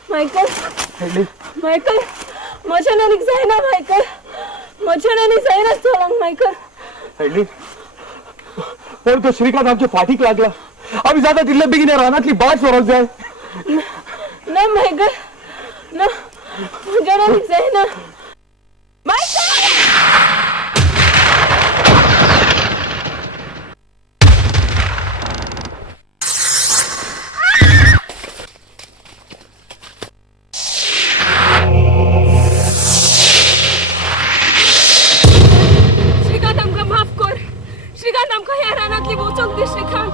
मायकल मायकल म्हज्या नानीक जायना मायकल म्हज्या नानीक जायना चलोंक मायकल सायडली पण तो श्रीकांत आमच्या फाटीक लागला आम्ही जाता तितले बेगीन या रानातली भायर सरोंक जाय ना मायकल ना मुझे जायना मायकल श्रीकांत आमका माफ कर श्रीकांत आमका ह्या रानातली वचूंक दी श्रीकांत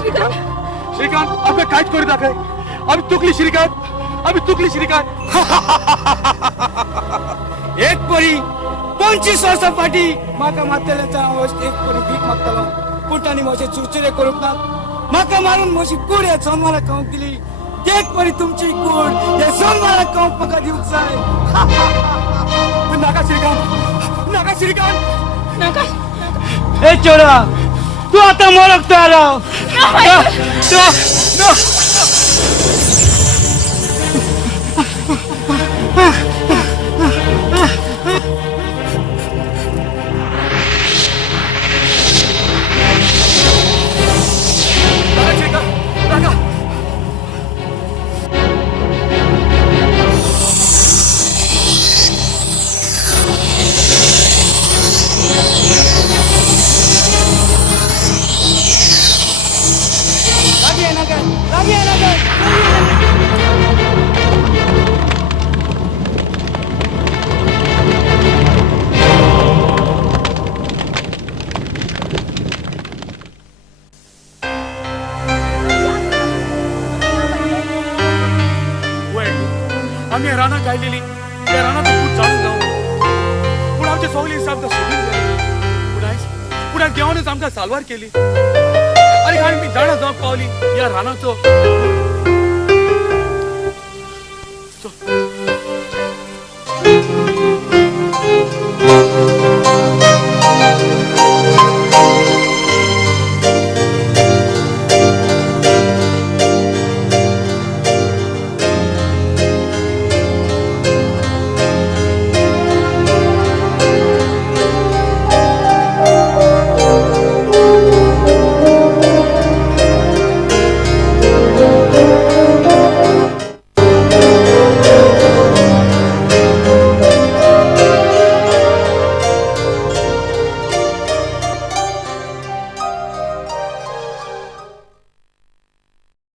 श्रीकांत श्रीकांत आमकां कांयच करी दाखय आमी चुकली श्रीकांत एक परी 25 वर्सां फाटी म्हाका मारतल्याच्या अवस्थेत एक परी भीक मागतालो पुटांनी म्हजे चुरचुरे करूंक ना म्हाका मारून म्हजी कूड ह्या सोनवाराक खावंक दिली एक परी तुमची कूड ह्या सोनवाराक खावंक म्हाका दिवंक जाय नाका श्रीकांत नाका ए चोरा तू आता मरक तयार आम्ही रानात गायलेली त्या रानात खूप जाणून जाऊ पूण आमचे सगळे हिसाब सोडून गेले पुढे देवानच आमकां सालवार केली आणि आमी जाणा जावंक पावली या रानाचो